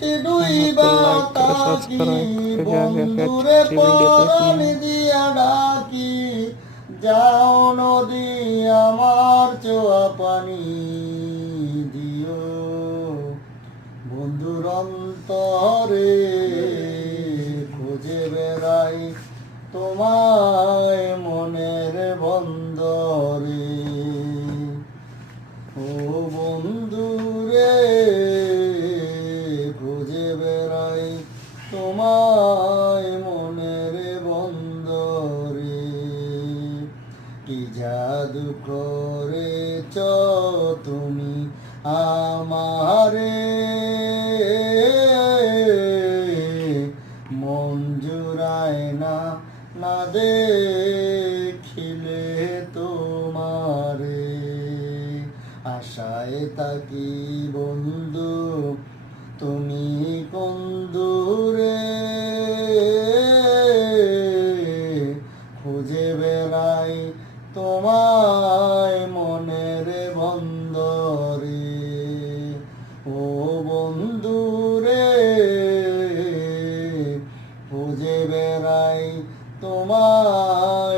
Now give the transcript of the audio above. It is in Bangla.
নদীতে ডুইবা তাকি, বন্ধুরে পরাণ দিয়া ডাকি, যাও নদী আমার চোয়া পানি দিও, বন্ধুর অন্তরে খুঁজে বেড়াই তোমায় মনের বন্দরে। ও বন্ধুরে খুঁজে বেড়াই তোমায় মনের বন্দরে, কি জাদু করেছ তুমি আমারে, মন জুড়ায় না না দেখিলে তোমারে, আশায় থাকি বন্ধু তুমি কোন দূরে, খুঁজে বেড়াই তোমায় মনের বন্দরে। ও বন্ধুরে খুঁজে বেড়াই তোমায়